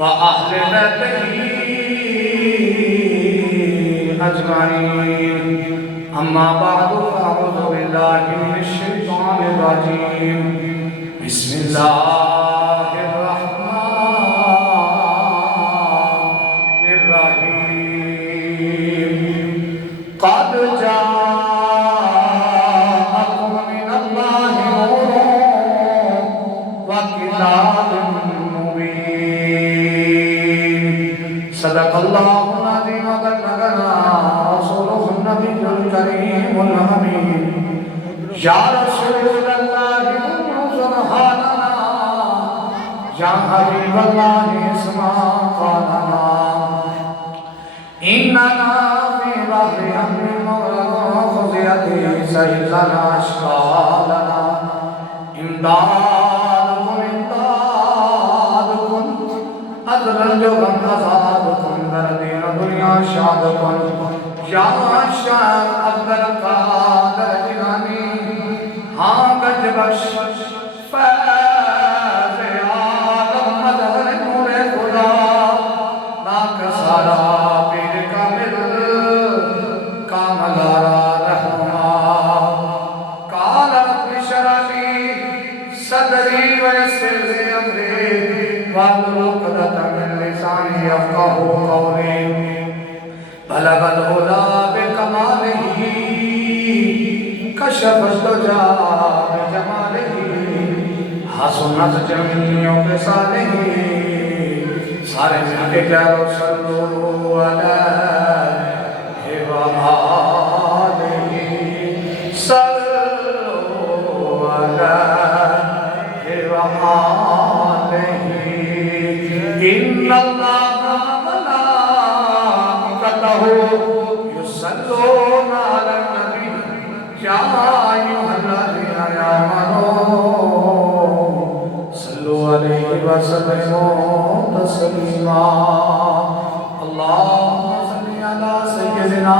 وأهل بيته أجمعين أما بعد فأعوذ بالله من الشيطان الرجيم بسم الله الرحمن الرحيم قد جاءكم من الله نور وكتاب صدق الله العظيم وبلغنا رسوله النبي الكريم الحميد يا رسول الله سبحاننا يا حبيب الله اسمع قولنا إننا في بحر أمر وخزية سيلنا أشقالنا إمدادكم أدرجكم أزادكم بردين دنيا شادكم يا شاء عبد القادر جناني हाँ गज बख्श फैज़ आलम मदद नूरे खुदा नाक सारा पीर कामिल कामलारा रहमा काल रब्बि शरह ली सदरी वयस्सिर ली अमरी वाहलुल उक़दतम मिन लिसानी यफ़क़हू क़ौली बलगल हुदा बिकमालिही कशफ़ दुजा बिजमालिही हसनत जमीउ ख़िसालिही सारे मिलके कहो सल्लल्लाहु अलैहि व आलिही सल्लल्लाहु अलैहि व आलिही इन्नल्लाहा व मलाइकतहु युसल्लूना अलन नबी या अय्युहल्लज़ीना आमनू सल्लु अलैहि व सल्लिमू तस्लीमा अल्लाहुम्मा सल्लि अला सय्यिदिना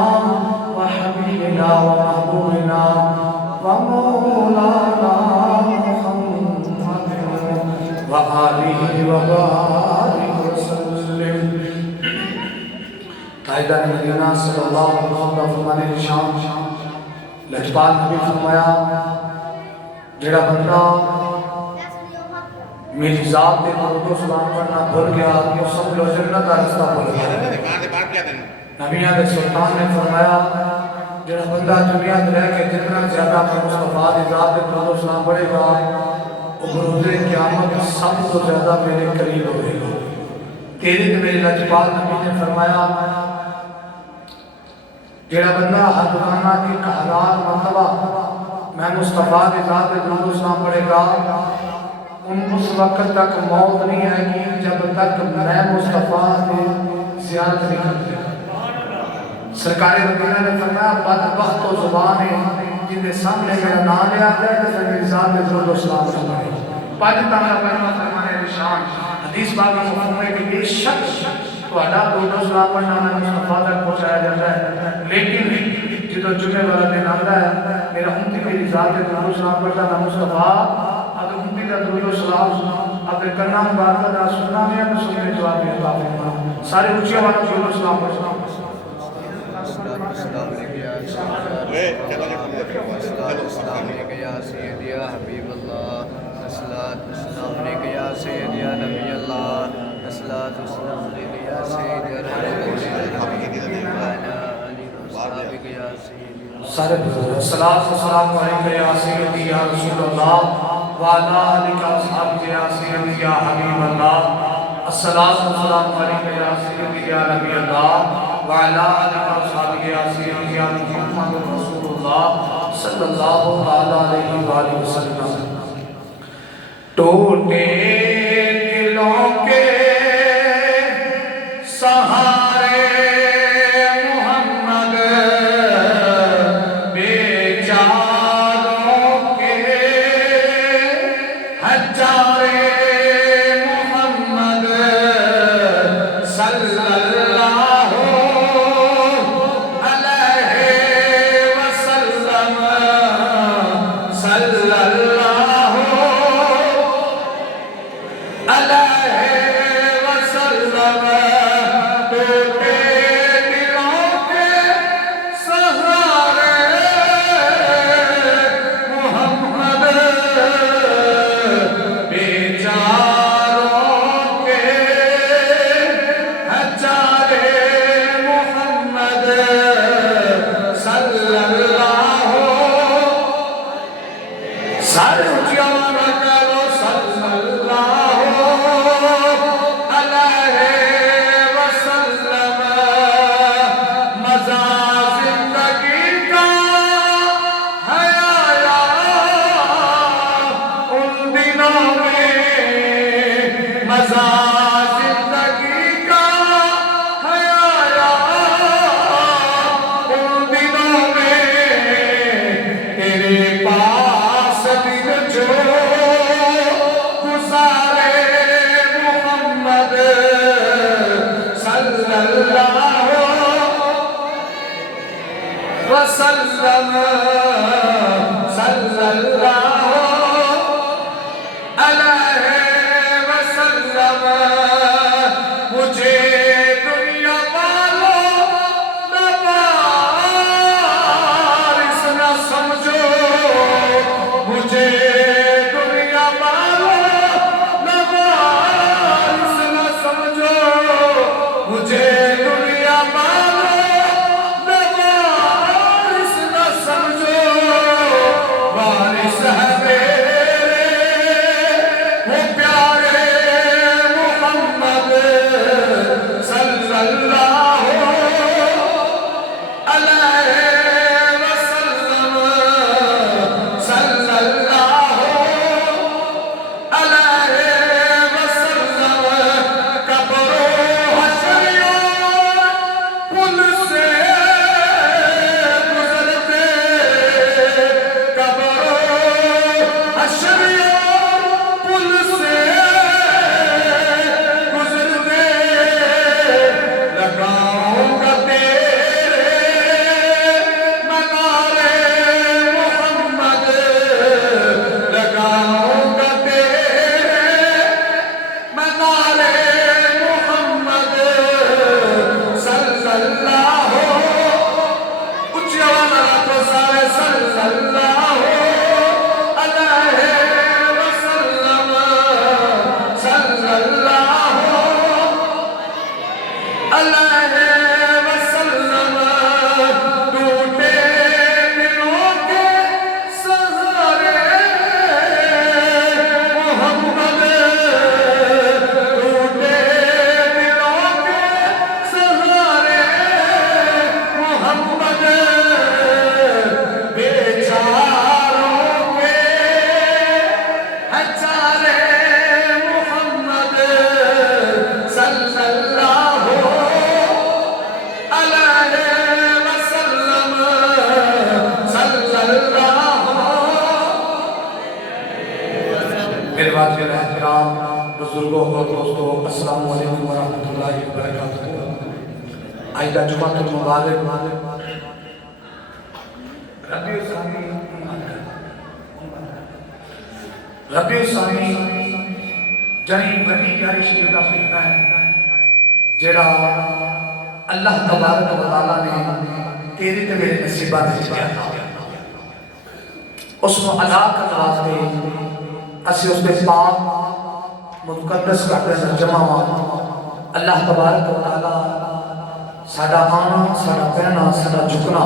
व हबीबिना व महबूबिना व मौलाना मुहम्मद व आलिहि व बारिक व सल्लिम ताइदान मदीना सल्लल्लाहु अलैहि वसल्लम ने शान लजपाल नबी फरमाया जेड़ा बंदा मेरी जात पे दरूद सलाम पढ़ना भूल गया तो समझ लो जन्नत का रास्ता भूल गया। नबियां के सुल्तान ने फरमाया जेड़ा बंदा दुनिया में रह के जितना ज्यादा मुस्तफा की जात पे दरूद सलाम पढ़ेगा वो रोज़े क़यामत सब तो ज्यादा मेरे करीब होगा। तेरे ते मेरे लजपाल नबी ने फरमाया जेड़ा बंदा हर रोजाना की 1000 मरतबा मैं मुस्तफा की जात पे दरूद सलाम पढ़ेगा उस वक्त तक मौत नहीं आएगी जब तक मैं मुस्तफा की ज़ियारत नहीं करता। सरकार मदीना ने फरमाया बदबख्त तो ज़ुबान है जिनके सामने मेरा नाम लिया जाए तो मेरी जात पे दरूद सलाम फरमाए। पांच ताला पहला फरमाने निशान हदीस बात में मफहूम है कि बेशक ਤੁਹਾਡਾ ਦਰੂਦ ਸਲਾਮ ਪੜ੍ਹਨਾ ਮੁਸਤਫਾ ਤੱਕ ਪਹੁੰਚਾਇਆ ਜਾਂਦਾ ਹੈ लेकिन ਜਦੋਂ ਜੁਮੇ ਵਾਲਾ ਦਿਨ ਆਉਂਦਾ ਹੈ मेरा उम्मती मेरी जात पे दरूद सलाम पढ़ता ना मुस्तफा अगर उम्मती का दरूद सलाम अगर करना मुबारक दा सुनना में तो सुनने जवाब में अता फरमा सारे ऊंचे वालों को दरूद सलाम पढ़ना सारे सलात व सलाम अलैका या सय्यदी या रसूल अल्लाह व अला आलिका व अस्हाबिका या सय्यदी या हबीब अल्लाह अस्सलातु व सलाम अलैका या सय्यदी या नबी अल्लाह व अला आलिका व अस्हाबिका या सय्यदी या मुहम्मद रसूलुल्लाह सल्लल्लाहु अलैहि व सल्लम। टूटे दिलों के सहारे मजा जिंदगी का है आया उन दिनों में तेरे पास दिन जो गुजारे मोहम्मद सल्लल्लाहु वसल्लम सल्लल्लाहु अलैहि वसल्लम। मुझे दुनिया वालों नवारिस न समझो, मुझे दुनिया वालों नवारिस न समझो, मुझे दुनिया वालों नवारिस न समझो। वारिस है बुजुर्गों और दोस्तों, अस्सलाम वालेकुम व रहमतुल्लाहि व बरकातहू। आज का जुमातुल मुबारक रबीउल सानी जनी बड़ी प्यारी शरीफ का महीना है जेड़ा अल्लाह तबारक व तआला ने तेरे ते मेरे नसीबां विच दिया था। उसको अदा करने वास्ते असि उसके पाक मुकद्दस करते जमा अल्लाह तबारक व तआला साडा आना, साडा बहना, साडा झुकना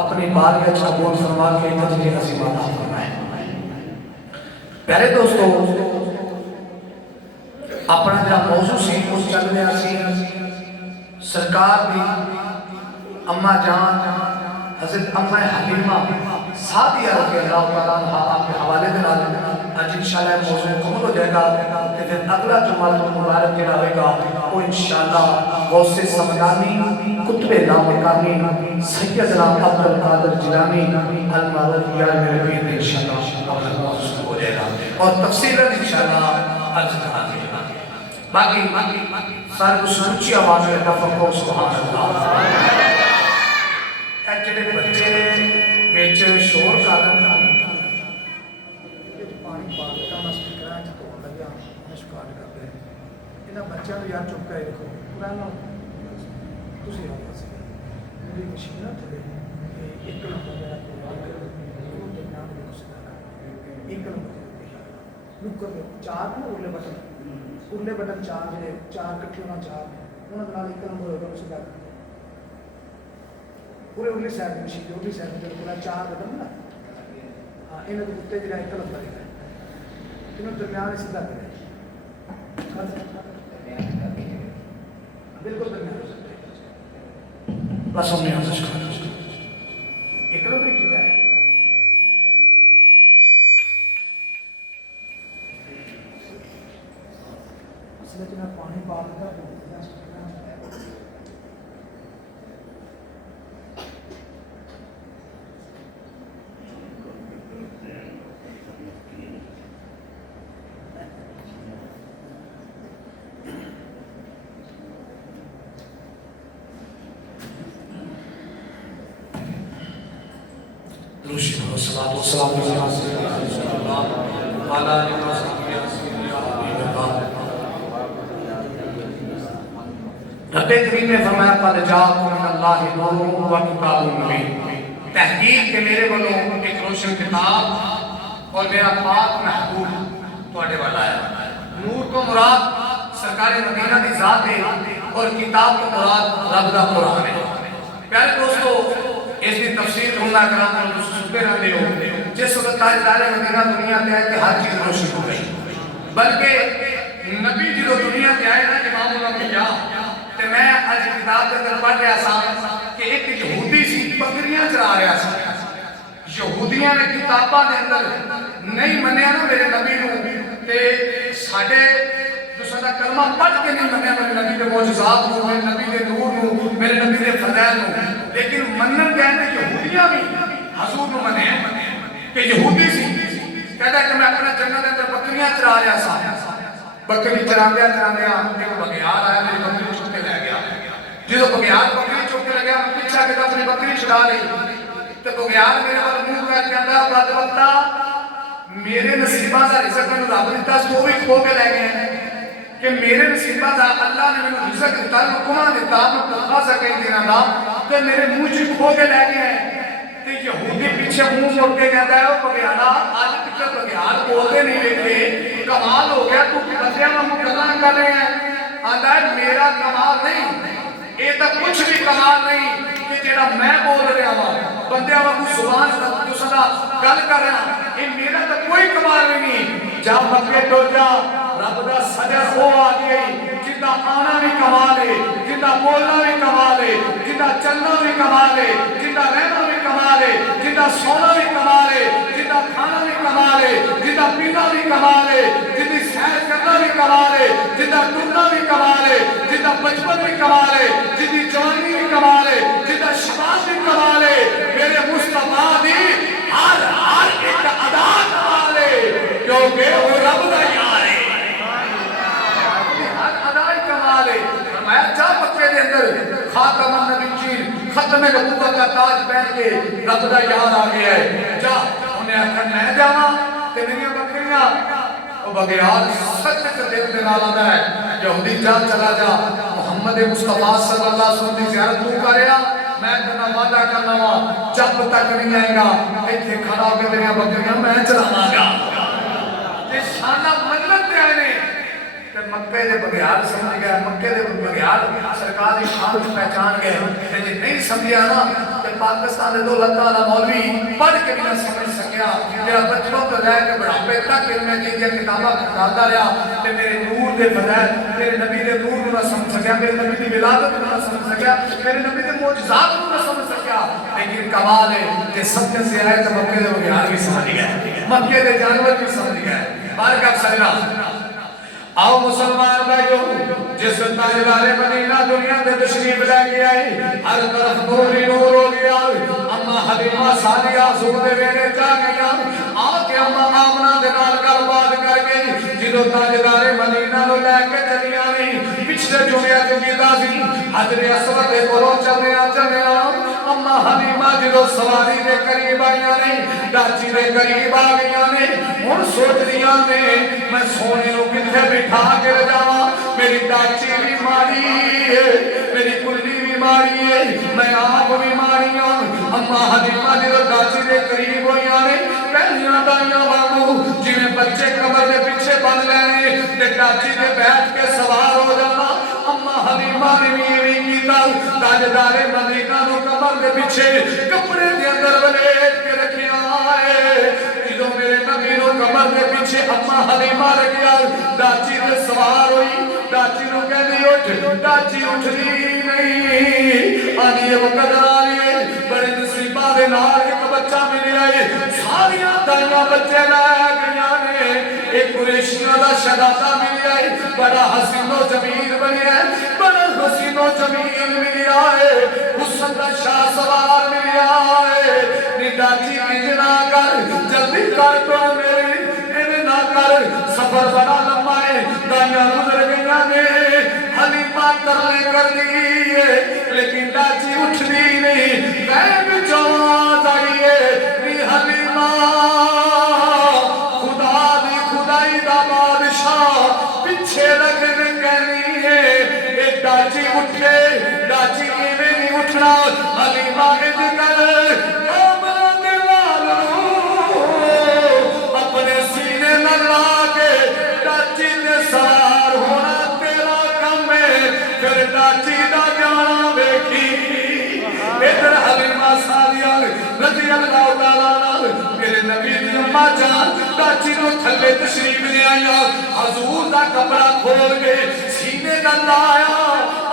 अपनी बारगाह च कबूल फरमा के अजर अज़ीम अता फरमाए। प्यारे दोस्तों, अपना जो मौजू सी उस चल रहा सी सरकार दी अम्मा जान हज़रत अम्मा हलीमा सादिया रज़ी अल्लाह तआला अन्हा के हवाले दे नाल आज इंशाअल्लाह मौजू मुकम्मल हो जाएगा। ते फिर अगला जुमातुल मुबारक जेड़ा होएगा वो इंशाअल्लाह गौसे समदानी कुतुबे लामकानी सैयदना अब्दुल कादिर जिलानी अल मदद या मेरे पीर इंशाअल्लाह अपना मौजू हो जाएगा और तफसीलन इंशाअल्लाह अर्ज करेंगे। बाकी सारे कुछ ऊंची आवाज में तफक्कुर सुभान अल्लाह। जेडे बच्चे विच शोर कर बच्चों यार चुप कर देखो पुराना मेरी मशीन ना थोड़े एक नंबर मेरा एक नंबर नुक्कर चार ना उरले बटन चार जो चार कट्ठे होना चार उन्होंने एक नंबर होगा उसी का पूरे उरली साइड मशीन उरली साइड जो पूरा चार बटन ना हाँ इन्होंने के उत्ते जो एक नंबर है इन्होंने दरम्यान सीधा करें बिल्कुल बस हमने एक नंबर किया है। तसले च मैं पानी पा दिता रब्बे करीम ने फरमाया कद जाअकुम मिनल्लाहि नूरुन व किताबुन मुबीन। तहकीक के मेरे वालों एक रोशन किताब और मेरा पाक महबूब ਤੁਹਾਡੇ वाल आया। नूर तो मुराद सरकार मदीना की जात है और किताब तो मुराद रब दा कुरान है। प्यारे दोस्तों इसकी तफसीर हुंदा कराम और तुम सुनते रहते हो। जिस वक्त ताजदार मदीना दुनिया में आए कि हर चीज रोशन हो गई, बल्कि नबी जो दुनिया में आए ना इमामुल अंबिया ते मैं आज किताब के अंदर पढ़ रहा था कि एक यहूदी सी बकरियां चरा रहा था। यहूदियां ने किताबां के अंदर नहीं मन्निया ना मेरे नबी नूं ते साडे दूसरा दा कलमा पढ़ के नहीं मन्निया मेरे नबी के मौजूजात नूं, मेरे नबी के नूर नूं, मेरे नबी के फज़ैल नूं, लेकिन मन्नन कहते यहूदियां भी हजूर नूं मन्निया कि यहूदी सी कहता कि मैं अपना जंगल के अंदर बकरियां चरा रहा था। बकरी चरांदे चरांदे एक बघियार आया, मेरी बकरी चुक के ले गया। जो बघियार बकरी चुक के ले गया, मैं पीछा के अपनी बकरी छुड़ा ली तो बघियार मेरे वाल मुंह करके कहता बदबख्ता मेरे नसीबा का रिज़्क मैंने रब दिता सो भी खो के ले गए कि मेरे नसीबा का अल्लाह ने मैंने रिज़्क दिता हुक्म दिता मैं भुखा सा कई दिनों का तो मेरे मुंह च खो के ले गए। तो यहूदी पीछे मुंह मोड़ के कहता है बघियारा आज तक बघियार बोलते नहीं देखे, कमाल हो गया तू बंदे वांगू गल्लां कर रहे हैं। आंदा है मेरा कमाल नहीं, ये तो कुछ भी कमाल नहीं कि जेड़ा मैं बोल रहा वा बंदे वांगू जुबान तुसा गल कर रहा, ये मेरा तो कोई कमाल नहीं। जा मक्के तो जा रब दा सजा हो आ गई जिंदा आना भी कमाल है, जिंदा बोलना भी कमाल है, जिंदा चलना भी कमाल है, जिंदा रहना भी कमाल है, जिंदा सोना भी कमाल है, जिंदा खाना भी कमाल है, जिंदा पीना भी कमाल है, जिंदी सैर करना भी कमाल है, जिंदा टूरना भी कमाल है, जिंदा बचपन भी कमाल है, जिंदी जवानी भी कमाल है, जिंदा शबाब भी कमाल है। मेरे मुस्तफा दी हर हर एक अदा कमाल है क्योंकि वो रब दा यार है। हर अदा ही कमाल है। मैं जा मक्के के अंदर खातमुन नबिय्यीन खत्म नबूवत का ताज पहन के रब दा यार आ गया है। जा उन्हें आखिर मैं जावा ते मेरी बकरियां ओ बघियार सच दिल दे नाल आंदा है यहूदी जा चला जा मुहम्मद मुस्तफा सल्लल्लाहु अलैहि वसल्लम दी ज़ियारत तू करेया मैं तेरा वादा करना वा जब तक नहीं आएगा इत्थे खड़ा होकर तेरी बकरियां मैं चलावांगा। ते शाना मन्नत ते आए ने ते मक्के दे बघियार समझ गया, मक्के दे बघियार सरकार की शान को पहचान गए। ते जे नहीं समझिया ना ते पाकिस्तान दे 2 लाख वाला मौलवी पढ़ के भी ना समझ सकिया, जेड़ा बचपन तो लेके बुढ़ापे तक इनमें दी किताबां पढ़ाता रहा ते मेरे नूर दे फज़ैल मेरे नबी दे नूर को ना समझ सकिया, मेरे नबी दी विलादत को ना समझ सकिया, मेरे नबी दे मौजज़ात को ना समझ सकिया। लेकिन कमाल है कि सबके से आए तो मक्के दे बघियार भी समझ गए, मक्के दे जानवर भी समझ गए। बारकात सल्ला आओ मुसलमान भाइयों जिस ताजदारे मदीना दुनिया में तशरीफ लेके आए हर तरफ नूर ही नूर हो गया। अम्मा हलीमा सादिया सुबह वेले जा गया आके अम्मा आमना दे नाल गलबात कर गई जिदों ताजदारे मदीना नु लेके चलिया नहीं पिछले जुमिया च कीता सी हजरे असवद दे कोलों चलिया अम्मा हलीमा जिदों सवारी दे करीब आईया नहीं डाची दे करीब आ गईया ने हुण सोच रहिया ने मैं सोने नु किथे बिठा के जावा मेरी डाची भी मारी है मेरी कुल्ली भी मारी है मैं आप भी मारी हूं। अम्मा हलीमा जिदों डाची दे करीब होईया ने पहलियां दाइयां वांगू जिवें बच्चे कमर दे पीछे बन लेने ते डाची दे बैठ के सवार हो जाना। अम्मा हलीमा ने भी कीता ताजदारे मदीना नु कमर दे पीछे कपड़े दे अंदर वलेट के रखिया है। जो मेरे नबी नु कमर दे पीछे अम्मा हलीमा रखिया डाची ते सवार हुई डाची नु कहदी उठ डाची उठदी नहीं आनी वक्त आली बड़े नसीबा दे नाल एक बच्चा मिलिया है सारियां दाइयां बच्चे ला गईयां ने एक कुरैशियां दा शहजादा मिलिया है बड़ा हसीन जमील बने बड़ा हसीनो जमील मिलिया है हुस्न दा शाह सवार मिलिया है निदाची इजना कर जल्दी कर तो मेरी इन ना कर सफर बड़ा लंबा है दाइयां गुजर गईयां ने हलीमा तरले कर दी है लेकिन दाची उठदी नहीं मैं विचों आई है नी हलीमा पीछे रखने कहनी है एक दाची उठे दाची इवें नहीं उठना हलीमा अपने सीने न ला के दाची ने सवार होना तेरा कम है फिर दाची का जाना वेखी इधर हलीमा सादिया रज़ी अल्लाह तआला मेरे नबी दी अम्मा जान दाची को थल्ले तशरीफ ले आया हजूर दा कपड़ा खोल के सीने ना लाया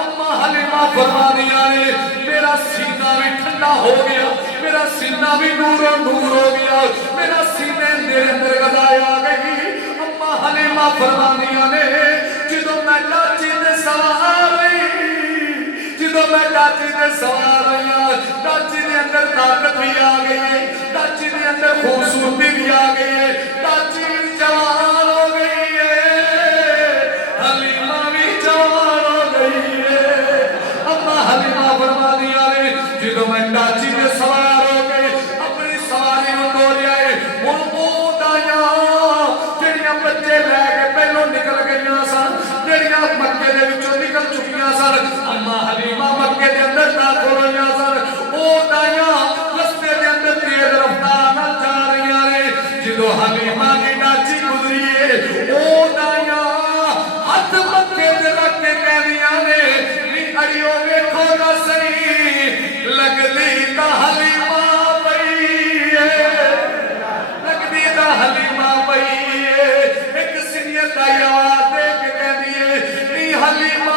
अम्मा हलीमा फरमानिया ने मेरा सीना भी ठंडा हो गया मेरा सीना भी नूरो नूर हो गया मेरा सीने मेरे अंदर गदाई आ गई अम्मा हलीमा फरमानिया ने जदों मैं दाची दे सवार जो मैं दाची दे सवार हुई दाची के अंदर ताकत भी आ गई है दाची के अंदर खूबसूरती भी आ गई है दाची जवान हो गई है हलीमा भी जवान हो गई है अम्मा हलीमा फरमा दिया ने जो मैं दाची के सवार हो गए अपनी सवारी को तोड़िया है हुण ओ दाइयां जेड़ियां बच्चे लैके पहलों निकल गई सन जेड़ियां मक्के दे विचों निकल चुकियां सन अम्मा हलीमा मक्के दे अंदर दाखिल होइयां सन ओ दाइयां रस्ते दे अंदर तेज रफ्तार नाल जा रहीआं ने जदों हलीमा दी दाची गुजरी है ओ दाइयां हथ मक्के ते रख के कहदियां ने नी अड़ियो वेखो ना सही लगदी तां हलीमा पई है लगदी तां हलीमा पई है एक सीनियर दा आवाज दे के कहदी है नी हलीमा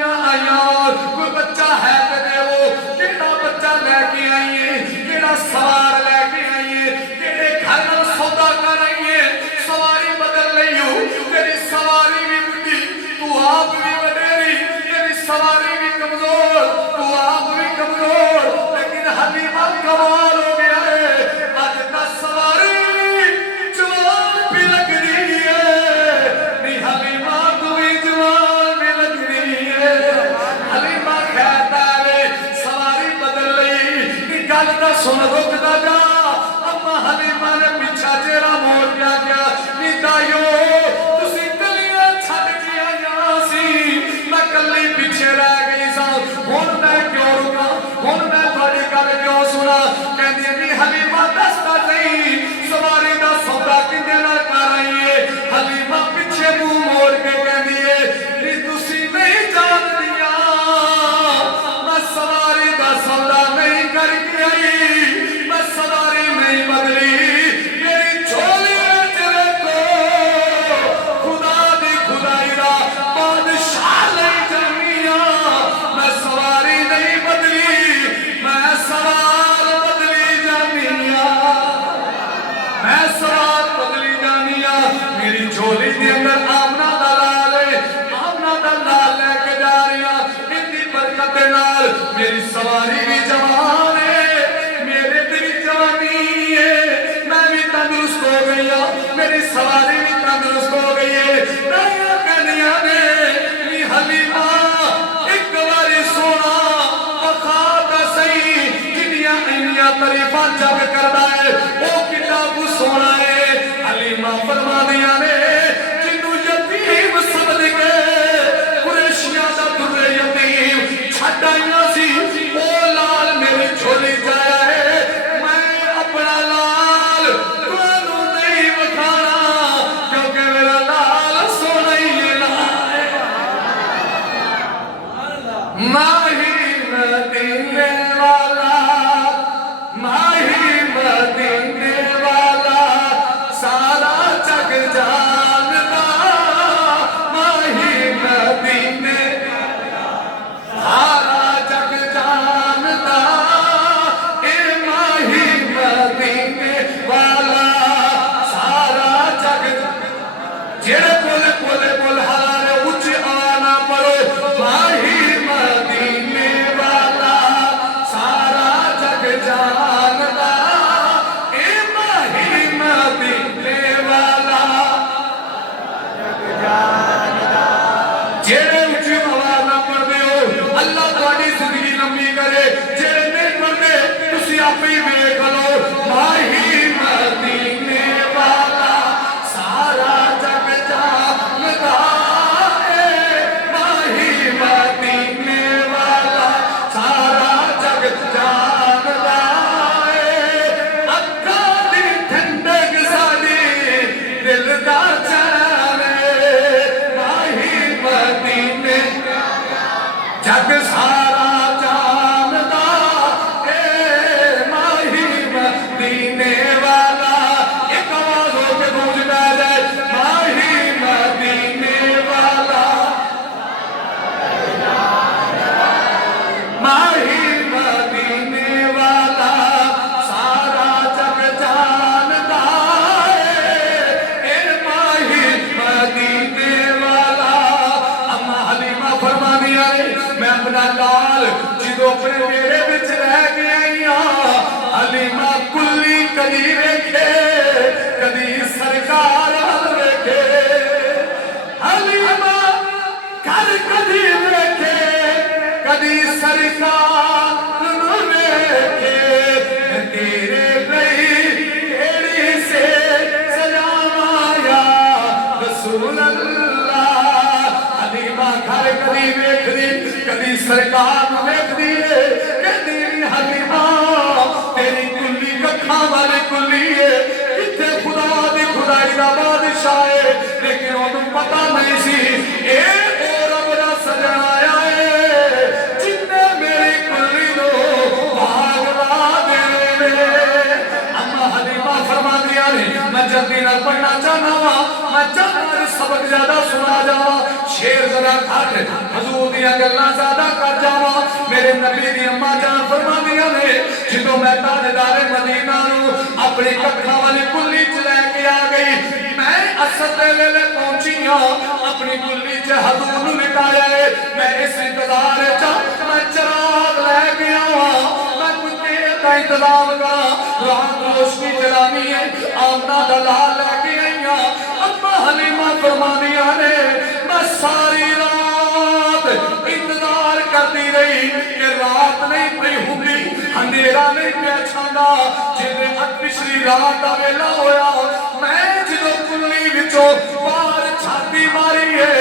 कोई बच्चा है तो देवो केड़ा बच्चा लेके आइए केड़ा सवार लेके आइए केड़े घर नाल सौदा कर आइए सवारी बदल लईयो तेरी सवारी भी बुढ़ी तू आप भी वडेरी तेरी सवारी भी कमजोर तू आप भी कमजोर लेकिन हलीमा कमाल हो गया है आज का सवारी जवान भी लग रही है नी हलीमा तू भी जवान भी लग रही है हलीमा कहता है सवारी बदल लई गल दा सुन रुकदा जा अम्मा हलीमा ने पीछा चेहरा मोड़ दिया गया नी दाइयो तुसी कलियां छड्ड के आया सी मैं कल्ली पीछे रह गई सा हुण मैं क्यों रुका हुण मैं तुहाडी गल क्यों सुना कहंदी नी हलीमा दसदा सही सवारी दा सौदा किंदे नाल कर रही है हलीमा पीछे मुंह मोड़ के कहंदी है नी तुसी नहीं जानदियां मैं सवारी दा सौदा नहीं करके आई मैं सवारी नहीं बदली मेरी झोली विच रखो खुदा दी खुदाई दा बादशाह नहीं जानिया मैं सवारी नहीं बदली मैं सवार बदली जानिया मैं सवार बदली जानिया मेरी झोली दे अंदर आमना दा लाल है आमना दा लाल लेके जा रही इतनी बरकत दे नाल मेरी सवारी भी जवान है मेरे ते भी जवानी है मैं भी तंदुरुस्त हो गई हूं मेरी सवारी भी तंदुरुस्त हो गई है दाइयां कहनियां ने नी हलीमा एक बारी सोना वखा दा सही किनियां इन्नियां तारीफां जग करदा है ओ कितना कु सोना है हलीमा फरमादियां ने जिन्नू यतीम समझ के कुरैशियां दा दुर्रे यतीम छड्ड आइयां सी ओ लाल मेरी झोली जाया है मैं अपना लाल तुहानू नहीं वखाना क्योंकि मेरा लाल सोना ही लेना है माही मदीने वाला माही मदीने कदी देखे कदी सरकार देखे तेरे गई से सजावाया रसूल अल्लाह हलीमा घर कदी वेखदी कदी सरकार वेखदी कहदी हलीमा तेरी कुल्ली कखा वाली कुल्ली है इत्थे खुदा दी खुदाई दा बादशाह है लेकिन उन्हें पता नहीं सी ए रब दा सजन आया है जिन्ने मेरी कुल्ली नो भाग ला देने अम्मा हलीमा फरमांदियां ने मैं जल्दी नाल पढ़ना चाहना वा मैं चाहना सबक ज्यादा सुना जावा शेर जरा घट हजूर दियां गल्लां ज्यादा कर जावा मेरे नबी दी अम्मा जान फरमांदियां ने जिदों मैं ताजदारे मदीना नु अपनी कखा वाली कुल्ली च लेके आ गई मैं असर दे वेले पहुंची हां अपनी कुल्ली च हजूर नु लिटाया है मैं इस इंतजार च मैं चिराग लेके आवा मैं कोई तेल दा इंतजाम करा रात रोशनी जलानी है आमना दा लाल लेके आई हां अम्मा हलीमा फरमादियां ने मैं सारी रात इंतजार करती रही कि रात नहीं पई हुंदी अंधेरा नहीं पिया छांदा जिदे पिछली रात दा वेला होया मैं जदों कुल्ली विचों बाहर छाती मारी है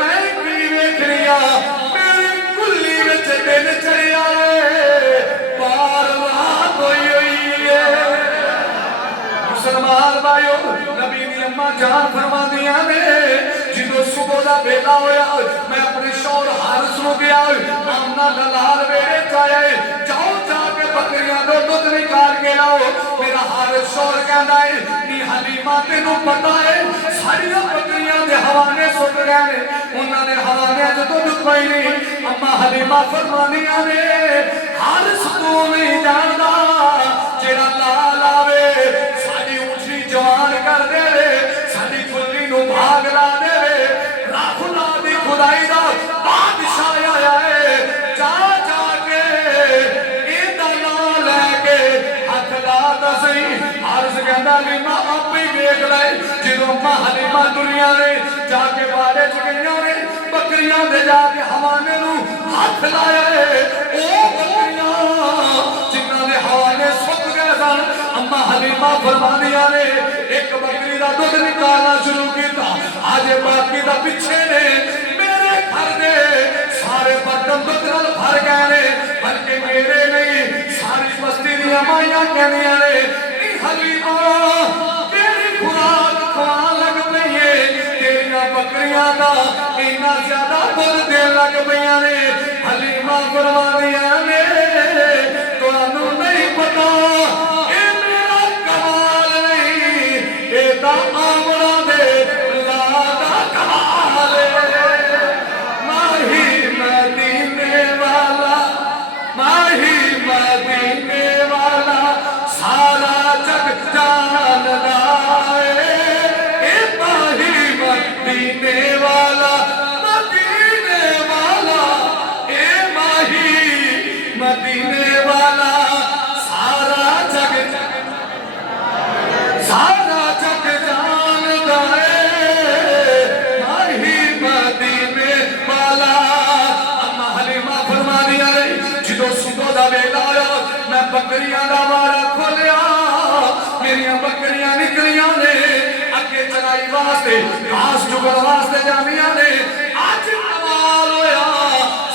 मैं की वेख लिया मेरी कुल्ली विच दिन चढ़िया है बाहर रात होई हुई है मुसलमान भाइयों नबी दी अम्मा जान फरमादियां ने जिदों सुबह दा वेला होया मैं अपने शौहर हारिस नु गया आमना दा लाल वेड़े च आया जाओ जाके बकरियां दा दूध निकाल के लाओ मेरा हारिस शौहर कहंदा है नी हलीमा तेनू पता है सारियां बकरियां दे हवाने सुट गए ने उन्हां ने हवाने च दूध कोई नहीं अम्मा हलीमा फरमादियां ने हारिस तू नहीं जानदा जेड़ा लाल आवे साडी ऊंची जवान कर दे साडी कुल्ली नु भाग ला दे खुदा दी खुदाई दा बादशाह आया है जा जाके इदा नाम लेके हथ ला दसई अर्ज कहंदा हलीमा आपे वेख ले जदों मां हलीमा दुनिया ने जाके बारे च गईयां ने बकरियां दे जाके हवाने नु हथ लाया है ओ बकरियां जिन्हां दे हवाने सुक गए सन अम्मा हलीमा फरमादियां ने एक बकरी दा दूध निकालना शुरू कीता आज बाकी दा पिछे ने मेरे घर दे सारे बर्तन दूध नाल भर गए ने बल्कि मेरे नहीं सारी बस्ती दी माइयां कहंदियां ने हलीमा तेरी खुराक खान लग पई है तेरियां बकरियां दा इन्ना ज्यादा दूध देन लग पईयां ने हलीमा फरमादियां ने तुहानू नहीं पता ए मेरा कमाल नहीं ए ता आमना दे लादा कमाल माही मदीने वाला सारा जग जानदा है ए माही मदीने वाला ए माही मदीने वाला सारा जग जानदा है माही मदीने वाला अम्मा हलीमा फरमादियां ने जदों सुबह दा वेला आया मैं बकरियां दा वाड़ा खोलिया मेरियां बकरियां निकलियां ने अगे चराई वास्ते घास चुगण वास्ते जांदियां ने अज कमाल होया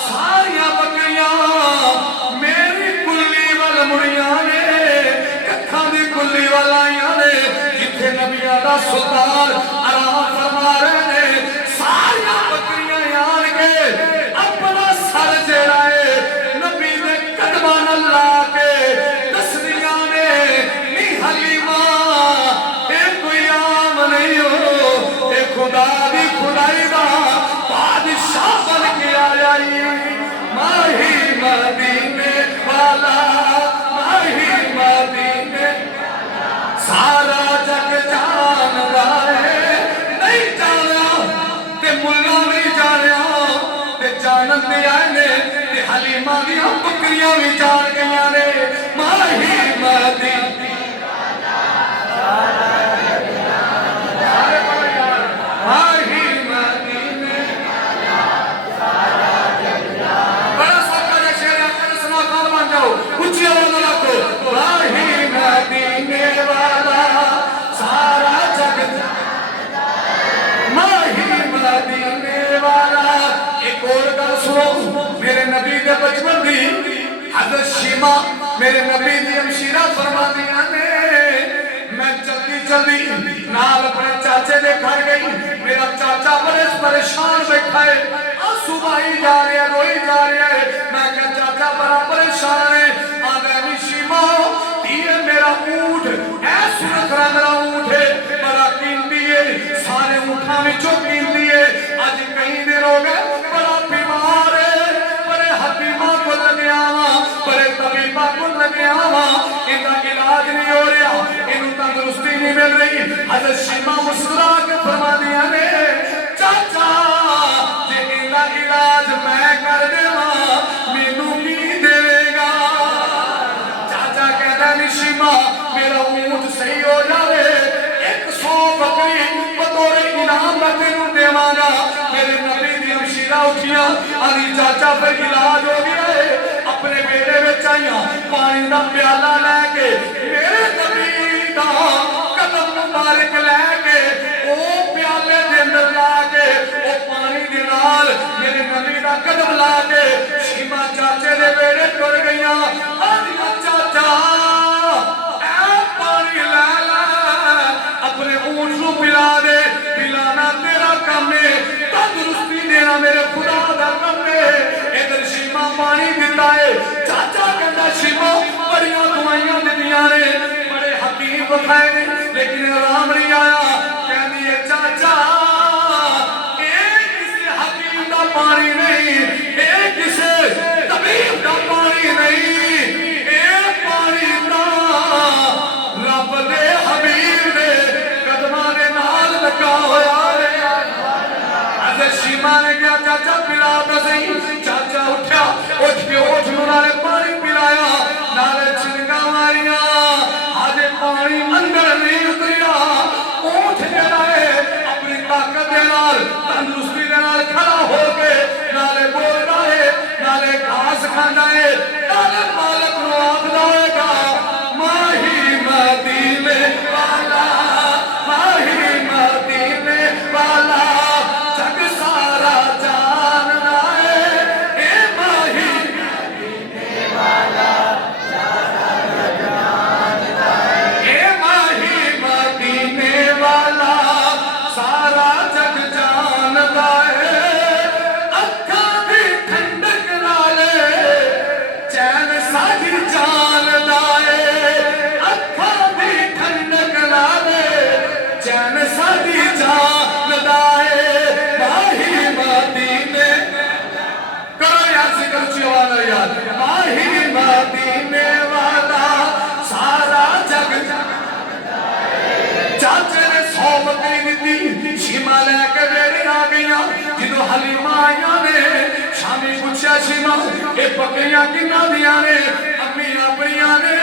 सारियां बकरियां मेरी कुल्ली वाल मुड़ियां ने कखा दी कुल्ली वाल आईयां ने जिथे नबियां दा सुल्तान आराम फरमा रहे ने सारियां बकरियां आन के अपना सर जेड़ा है नबी दे कदमां नाल ला के दसदियां ने नी हलीमा ए कोई आम नहीं हो ए खुदा दी खुदाई दा बादशाह बन के आया माही मदीने वाला माही मदीने सारा जग जानदा है नहीं जाना ते मुल्ला नहीं जानिया ते जानन दे आए ने ते हलीमा दी बकरियां भी जान गईयां ने माही मदीने माही मदीने हजरत शीमा मेरे नबी दी हमशीरा फरमादियां ने मैं जल्दी जल्दी नाल अपने चाचे दे घर गई। मेरा चाचा बड़े परेशान बैठा है, आंसू बहाई जा रहे हैं, रोई जा रहे हैं। मैं क्या चाचा बड़ा परेशान है। आदमी शीमा ये मेरा ऊंट है, सुनत मेरा ऊंट है, बड़ा कीमती है, सारे ऊंटा विचों कीमती है। आज कई दिन हो गए बड़ा बीमार है, बड़े हकीमा को लगे आवा, बड़े तबीबा को लगे आवा, इनका इलाज नहीं हो रहा, इन्हें तंदुरुस्ती नहीं मिल रही। हजरत शीमा मुस्कुरा के फरमा दिया ने चाचा जे इनका इलाज मैं कर देवा मैनू की देगा। चाचा कहता नहीं शीमा मेरा ऊंट सही हो जाए 100 बकरी बतौर इनाम मैं तेनू देवांगा। मेरे नबी दी हमशीरा उठिया आदि चाचा फिर इलाज हो गया है। अपने बेड़े में आईया पानी का प्याला लैके मेरे नबी दा कदम मुबारक लैके ओ प्याले दे अंदर ला के ओ पानी दे नाल मेरे नबी दा कदम ला के शीमा चाचे दे बेड़े टुर गईया। आदिया चाचा ऐ पानी लै लै अपने ऊंट को पिला दे, पिलाना तेरा काम है, तंदुरुस्ती देना मेरे खुदा दा काम है। इधर शीमा पानी दिता है, चाचा कहता शीमा बड़िया दवाइयां दित्तियां ने, बड़े हकीम बखाए ने, लेकिन आराम नहीं आया। कहती है चाचा ये किसी हकीम का पानी नहीं, ये किसी तबीब का पानी नहीं, ये पानी ना रब दे हबीब दे कदमां दे नाल लगा होया है। हजरत शीमा ने क्या चाचा पिला तो सही। चाचा उठा उठ के ओठ नाले पानी पिलाया, नाले छिलका मारिया, आज पानी अंदर नहीं उतरिया। ऊंट जड़ा है अपनी ताकत दे नाल तंदुरुस्ती दे नाल खड़ा होके नाले बोलदा है, नाले घास खांदा है, नाले मालक नूं आखदा होएगा माही मदीने वाला, माही मदीने वाला जग सारा जानना है, ए माही मदीने वाला सारा जानना है, ए माही मदीने वाला सारा जग जानदा है। अखां दी ठंडक नाले चैन साडी जानदा है, अखां दी ठंडक नाले चैन साडी जानदा है। माही मदीने करो यार जिक्र चवाला यार, माही मदीने वाला सारा जग जानदा है। चाचे ने 100 बकरी दी, शीमा लैके मेरे आ गईया। जो हलीमा आईया ने शामी पूछा शीमा ये बकरियां किन्ना दिया ने, अम्मी अपनिया ने।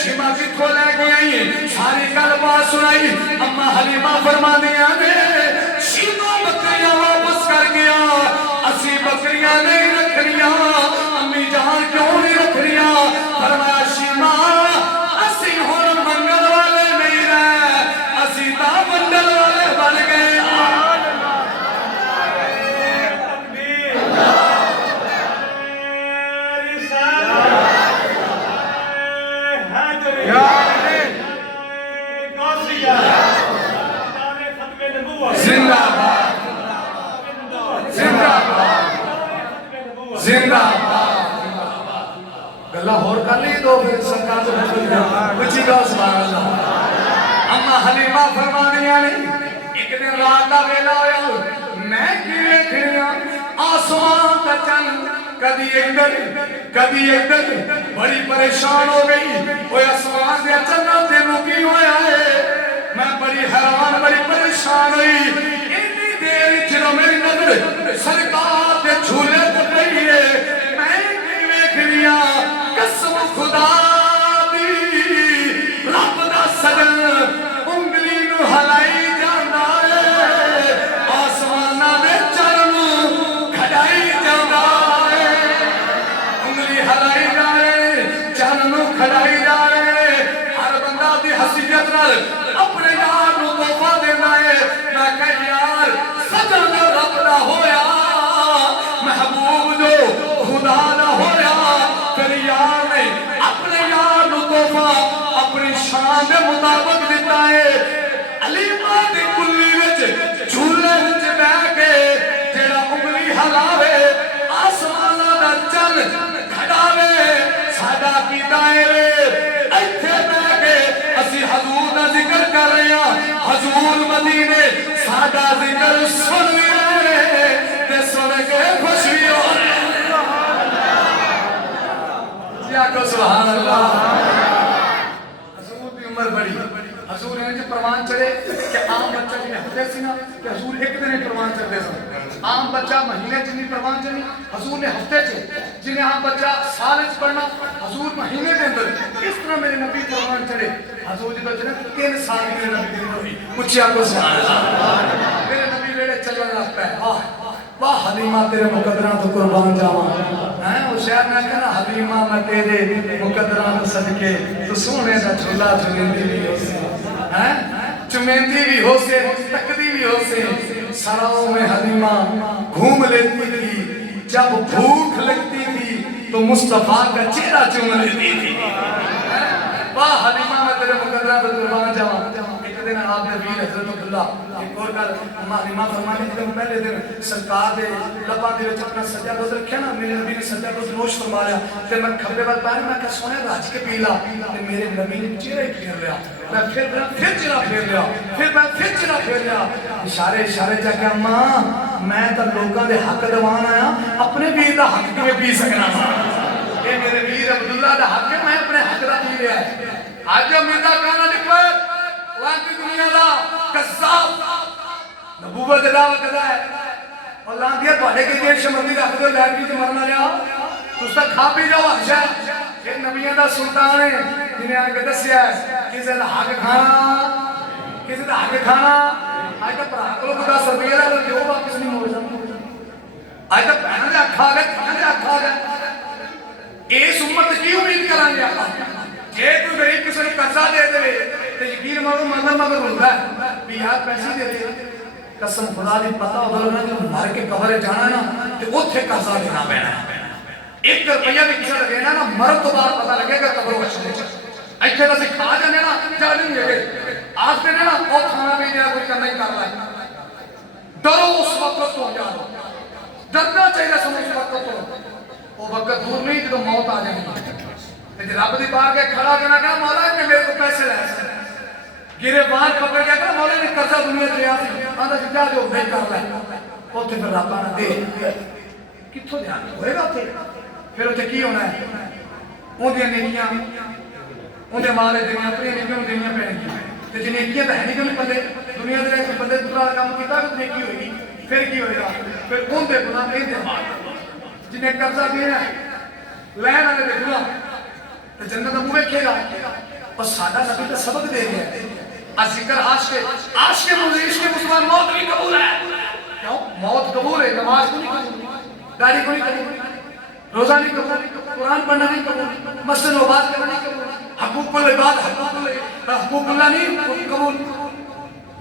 शीमा किथों लैके आई, सारी गलबात सुनाई। अम्मा हलीमा फरमा दिया ने शीमा बकरियां वापस कर गया, असी बकरियां नहीं रखनिया। अम्मी जान क्यों नहीं रखनिया? फरमाया शीमा असी हुण मंगल वाले नहीं रहे, असी तां वंडल वाले बन गए। जिंदाबाद जिंदाबाद जिंदाबाद। गल्ला होर कर ली दो फिर सरकार से पूछी गा सुभान अल्लाह। अम्मा हलीमा फरमा दिया ने एक दिन रात का वेला होया, मैं की वेखिया आसमान का चंद कदी इधर बड़ी परेशान हो गई। ओए आसमान दे चन्ना तेनू की होया है? मैं बड़ी हैरान बड़ी परेशान हुई। इतनी देर जो मेरी नजर सरकार के झूले पर गई है, मैं की वेख लिया कसम खुदा दी रब दा सजन उंगली नू हलाई जांदा है, आसमाना दे चरण खड़ाई जांदा है। उंगली हलाई जा रहे, चरण नू खड़ाई जा रहे। हर बंदा दी हसीयत नाल अपने यार नू तोहफा देना है। मैं कह यार सजन रब दा होया, महबूब जो खुदा दा होया, फिर झूले विच बैठ के जेड़ा उंगली हिलावे आसमानां दा चन खड़ावे साडा कीता रे इत्थे बैठ के असी हजूर दा जिक्र कर रहे हां हजूर मदीने साडा जिक्र सुन भी रहे ते सुन के खुश भी हो रहे या को सुभान अल्लाह। हजूर की उम्र बड़ी हजूर ने जो प्रमाण चढ़े कि आम बच्चा जिन्हें हफ्ते सी ना कि हजूर एक दिन प्रमाण चढ़ते सन आम बच्चा महीने च नहीं प्रमाण चढ़ी हजूर ने हफ्ते च जिन्हें आम बच्चा साल च पढ़ना हजूर महीने के अंदर इस तरह मेरे नबी प्रमाण चढ़े हजूर जी बच्चे 3 साल की मेरे नबी की उम्र हुई उच्चा को सुभान अल्लाह। मेरे नबी वेड़े चलने लगता है वाह वाह हलीमा तेरे मुकद्दरा तो कुर्बान जावा हैं वो शायद मैं कहना हलीमा मैं तेरे मुकद्दरा तो सदके तो सोने दा झूला झूलेंदी भी हो से हैं चुमेंदी भी हो से तकदी भी हो से सराओं में हलीमा घूम लेती थी जब भूख लगती थी तो मुस्तफा का चेहरा चूम लेती थी वाह हलीमा मैं तेरे मुकद्दरा तो कुर्बान जावा। एक दिन आपने वीर हजरत अब्दुल्ला एक और गल हलीमा फरमाने दिन पहले दिन सरकार दे लबां दे विच अपना सज्जा दोस्त रखिया ना मेरे नबी ने सज्जा दोस्त नोश फरमाया ते मैं खब्बे वाल पाया मैं कहा सोने राज के पी ला ते मेरे नबी ने चेहरा फेर लिया मैं फिर चेहरा फेर लिया फिर मैं फिर चेहरा फेर लिया इशारे इशारे जाके अम्मा मैं तो लोगों के हक दवान आया अपने वीर का हक किवें पी सकना ये मेरे वीर अब्दुल्ला का हक है मैं अपने हक का पी लिया आज जो मेरा गाना निकला वांती दुनिया दा कसाब नबूवत दावा करदा है और लांदिया ਤੁਹਾਡੇ के जेब शमंदी रख दो लैटरी च मरना लिया तुस तां खा पी जाओ हर्षा ये नबियां दा सुल्तान है जिन्हें आके दस्या किसे दा हक खाना किसे दा हक खाना आज तो भरा को 10 रुपए ला जो वापस नहीं मोड़ सकते आज तो भैन दे हक आ गए धीआं दे हक आ गए इस उम्मत की उम्मीद करांगे आपां जे कोई गरीब किसी को कर्जा दे दे तो यकीन मानो मगर मगर होता है भी यार पैसे दे दे कसम खुदा दी पता होगा ना जो मर के कब्र जाना ना तो ओथे कर्जा देना पैना 1 रुपया भी किसी का देना ना मरन तो बाद पता लगेगा कब्रों बचने इत्थे तो खा जाने ना जा नहीं देगे आज देने ना वो खाना भी दिया कोई करना ही कर रहा है डरो उस वक्त तो यार डरना चाहिए समझ उस वक्त तो वो वक्त दूर नहीं जो मौत आ जाएगी रब दी बार के खड़ा करना कहना मौला ने मेरे को पैसे ले गिरबान पकड़ के कहना मौला ने कर्जा दुनिया ते लिया आंदा जा जो नहीं कर ले ओथे फिर रब आना दे कित्थों ध्यान होएगा ओथे फिर ओथे की होना है ओंदियां नेकियां ओंदे माले देनियां अपनी नेकियां देनियां पैणगियां ते जे नेकियां तां है नहीं क्यों बंदे दुनिया दे एक बंदे पूरा काम कीता तो नेकी होएगी फिर की होएगा फिर ओंदे गुनाह एंदे माल जिन्हें कर्जा दिया लैन वाले दे गुनाह तो जन्नत मुंह वेखेगा और साडा नबी तो सबक दे गया आ जिक्र आश के मुसलमान मौत नहीं कबूल है क्यों मौत कबूल है नमाज को नहीं कबूल गाड़ी को नहीं कबूल रोजा नहीं कबूल कुरान पढ़ना नहीं कबूल मस्जिद में बात करना नहीं कबूल हकूकुल इबाद हकूकुल्लाह नहीं कबूल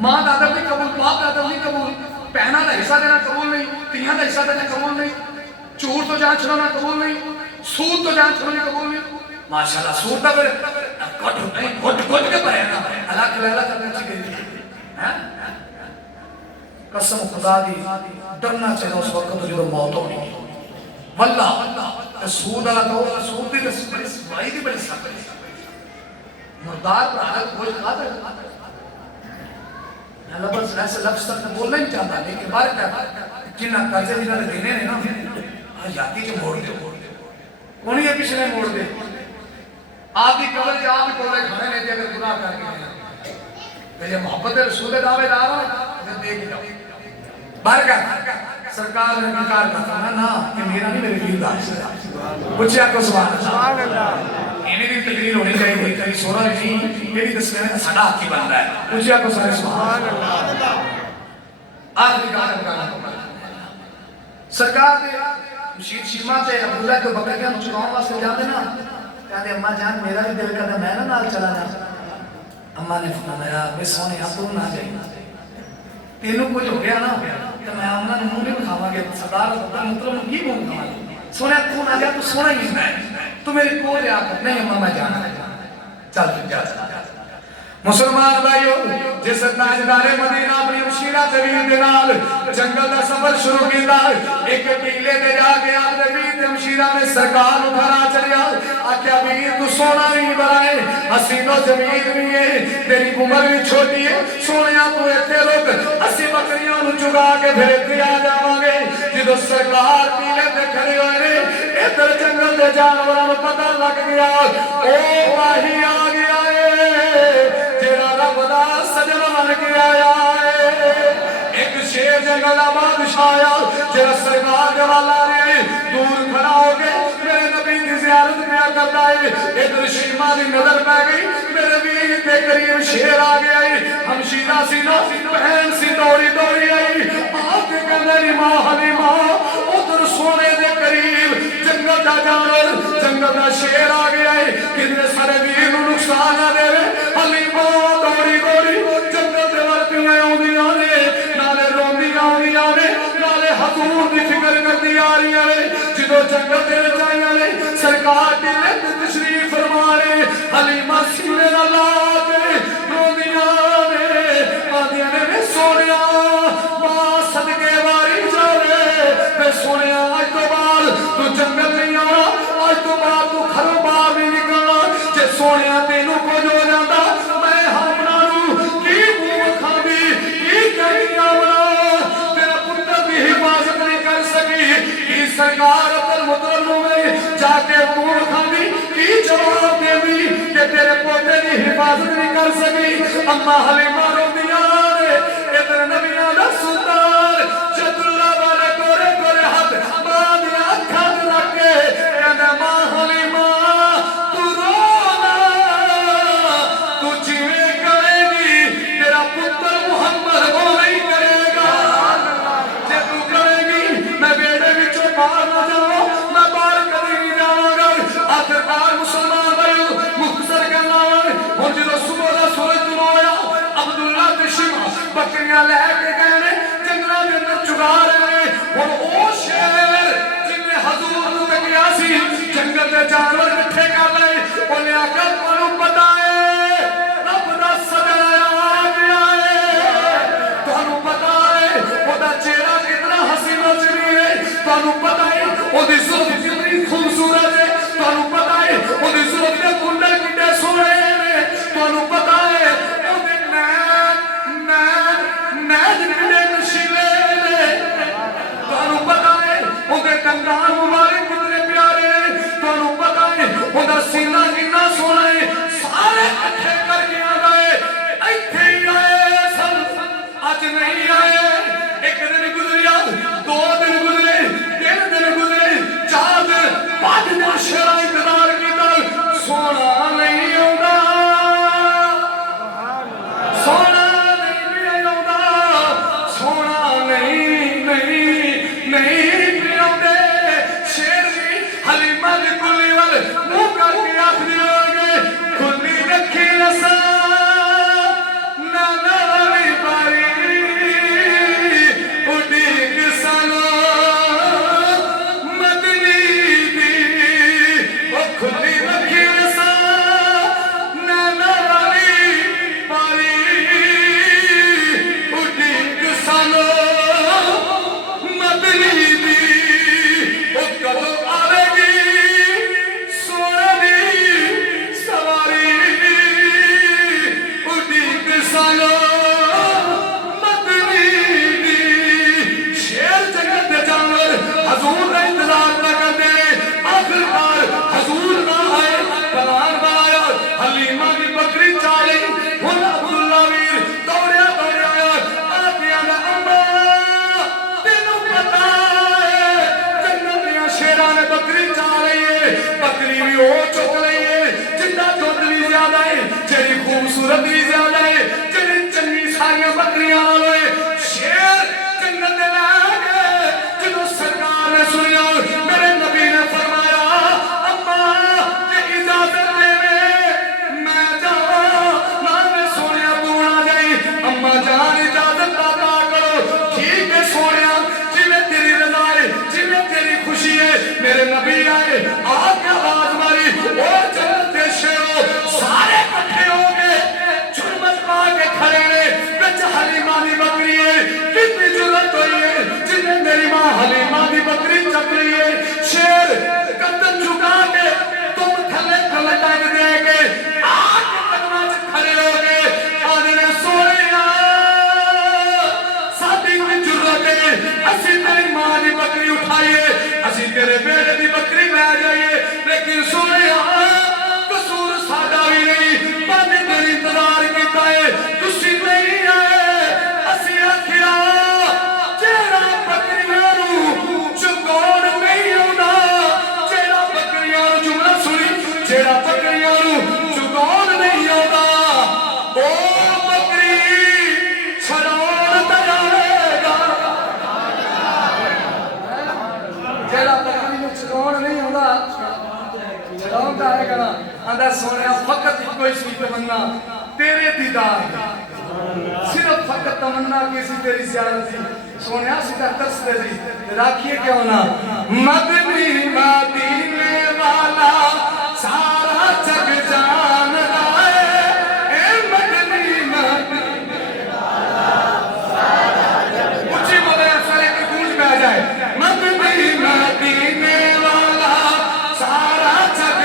मां का अदब नहीं कबूल बाप का अदब नहीं कबूल बहना का हिस्सा देना कबूल नहीं तियां का हिस्सा देना कबूल नहीं झूठ तो जान छुड़ाना कबूल नहीं सूद तो जान छुड़ाना कबूल नहीं माशाल्लाह सूद का फिर घुट के परे ना अलग अलग करना चाहिए हैं कसम खुदा दी डरना चाहिए उस वक्त तो जो मौत होनी वल्ला सूद वाला तो सूद दी बड़ी सवाई दी बड़ी सख्त है मुर्दार पर हालत बोझ खाता है मैं लफ्ज ऐसे लफ्ज तक बोलना ही चाहता लेकिन बार जिन्ना कर्जे जिन्होंने देने ने ना आजादी जो मोड़ दे कौन ये पिछले मोड़ दे आपकी कब्र से आप बोले खाने नहीं दे अगर गुनाह करके तो ये मोहब्बत रसूल दावेदार हो तो देख जाओ बारका सरकार ने इनकार करता ना कि मेरा नहीं मेरे वीर दास पूछे आपको सुभान अल्लाह इन्हीं की तकरीर होनी चाहिए कहीं सोना नहीं ये भी दसने में साडा हाथी बनता है पूछे आपको सारे सुभान अल्लाह आखिरी गाना गाना सरकार ने मशीद शीमा से अब्दुल्ला को बकरियां चुराने वास्ते जाते ना कहते अम्मा जान मेरा भी दिल करता मैं ना नाल चला जा अम्मा ने फरमाया वे सोने तू ना जाई तेनू कुछ हो गया ना तो मैं उन्हां नूं नहीं खावांगे सरदार मतलब की बोलूंगा सोने तू ना जा तू सोना ही है तू मेरे कोल आ नहीं अम्मा मैं जाना चल जा मुसलमान भाइयों जिस ताजदारे मदीना अपनी हसीना जमीन दे नाल जंगल दा सफर शुरू कीता। एक टीले ते जाके आपने वीर जमशीरा ने सरकार नु घरा चलिया आख्या वीर तू सोना भी बड़ा है हसीनो जमीन भी है तेरी उम्र भी छोटी है सोनिया तू इत्थे रुक असी बकरियां नु चुगा के फिर इत्थे आ जावांगे। जदों सरकार टीले ते खड़े होए ने इधर जंगल दे जानवरां नु पता लग गया ओ वाही आ गया है जेड़ा रब दा सजन बन के आया है। एक शेर जंगल दा बादशाह आया जेड़ा सरकार दे वाला रे दूर खड़ा हो के मेरे नबी की ज़ियारत किया करता है। इधर शीमा दी नजर पै गई मेरे वीर के करीब शेर आ गया है। हमशीरा सी ना बहन सी दौड़ी दौड़ी आई आके कहंदी मां हलीमा उधर सोने दे करीब जंगल दा जानवर जंगल दा शेर आ गया है किधरे सारे वीर नु नुकसान ना देवे। हलीमा दौड़ी दौड़ी जंगल दे वरतियां आउंदियां ने नाले रोंदियां आउंदियां ने नाले हजूर दी फिक्र करदी आ रही ने। जदों जंगल दे विच आईयां ने सरकार दी लत तशरीफ फरमा रहे हलीमा सीने नाल ला के रोंदियां ने आंदियां ने वे सोनिया मां सदके वारी जावे वे सोनिया अज तो बाद तू जंगल नहीं आना अज तो बाद तू घरों बाहर नहीं निकलना जे सोनिया तेनू कुछ हो जाता मैं हमना नू की मुंह खांदी की कहनी आमना तेरा पुत्र की हिफाजत नहीं कर सकी की सरकार अब्दुल मुतल्लिब नू में जाके मुंह खांदी की जवाब देवी कि तेरे पोते की हिफाजत नहीं कर सकी। अम्मा हलीमा रोंदियां ने इधर नबियां दा सुल्तान जदुल्ला वाले गोरे गोरे हाथ मां दी अखां ते रख के कहंदा मां हलीमा तू रोना तू जिवें करेगी तेरा पुत्र मुहम्मद वो नहीं करेगा। जे तू करेगी मैं बेड़े विचों बाहर ना जावां मैं बाहर कभी नहीं जावांगा। आखिरकार मुसलमान भाई मुख्तसर कहना हुण जदों सुबह दा सूरज तुलो होया अब्दुल्ला ते शिमा बकरियां लैके गए ने जंगलां दे अंदर चुगा रहे ने। हुण ओ शेर जिन्ने हजूर नू तकिया सी जंगल दे जानवर इकट्ठे कर लए ओने आख्या तुहानू पता है रब दा सजन आ गया है तुहानू पता है ओदा चेहरा कितना हसीनो जमीन है तुहानू पता है ओदी जुल्फ कितनी खूबसूरत है तुहानू पता है ओदी जुल्फ दे कुंडल कितने सोहणे ने तुहानू पता है ओदे नैन कितने नशीले ने तुहानू पता है ओदे कंगाल मुबारक कितने प्यारे ने तुहानू पता है ओदा सीना कितना सोहना है। सारे इकट्ठे करके आ गए इत्थे ही आए सब अज नहीं आए। एक दिन गुजरिया दो दिन गुजरे तीन दिन गुजरे चार दिन पांच दिन शेरा इंतजार कीता सोना नहीं आउंदा सोना नहीं आउंदा सोना नहीं आउंदे। शेर जी हलीमा दी कुल्ली वाल मुंह करके आखदे होगे कुल्ली रखी असा ना नवी बारी बकरी चक लिए, शेर गर्दन झुका के तुम थले लटक देंगे, आके कदमा से खड़े हो गए, आदने सोनिया साडी कोई जरूरत है, असी तेरी मां की बकरी उठाइए, असी तेरे बेटे की बकरी ले जाइए, लेकिन सोनिया कसूर साडा भी नहीं, पाने तेरी इंतजार किया है, तुसी नहीं आए, असी आखिया जेड़ा बकरियां नूं चुकाउण नहीं आउंदा, जेड़ा बकरियां नूं जुमला सुनी, जेड़ा बकरियां नूं चुकाउण नहीं आउंदा, ओ बकरी छड़ाउण ते आवेगा, जेड़ा बकरी नूं चुकाउण नहीं आउंदा छड़ाउण ते आएगा ना, आंदा सोनिया फकत इक्को ही सी तमन्ना तेरे दीदार, सिर्फ फकत तमन्ना किसी तेरी ज़ियारत थी, सोनिया सीधा तरसते सी, राखिए क्यों ना मदनी मदीने वाला सारा जग जानदा है, ए मदनी मदीने वाला सारा जग, ऊंची बोले सारे की गूंज में आ जाए, मदनी मदीने वाला सारा जग,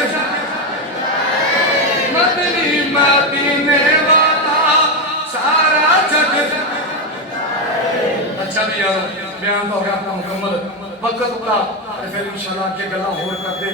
मदनी मदीने वाला सारा जग। अच्छा भी यार बयान तो हो गया अपना मुकम्मल, वक्त पूरा, फिर इंशाल्लाह के गल्ला होर करते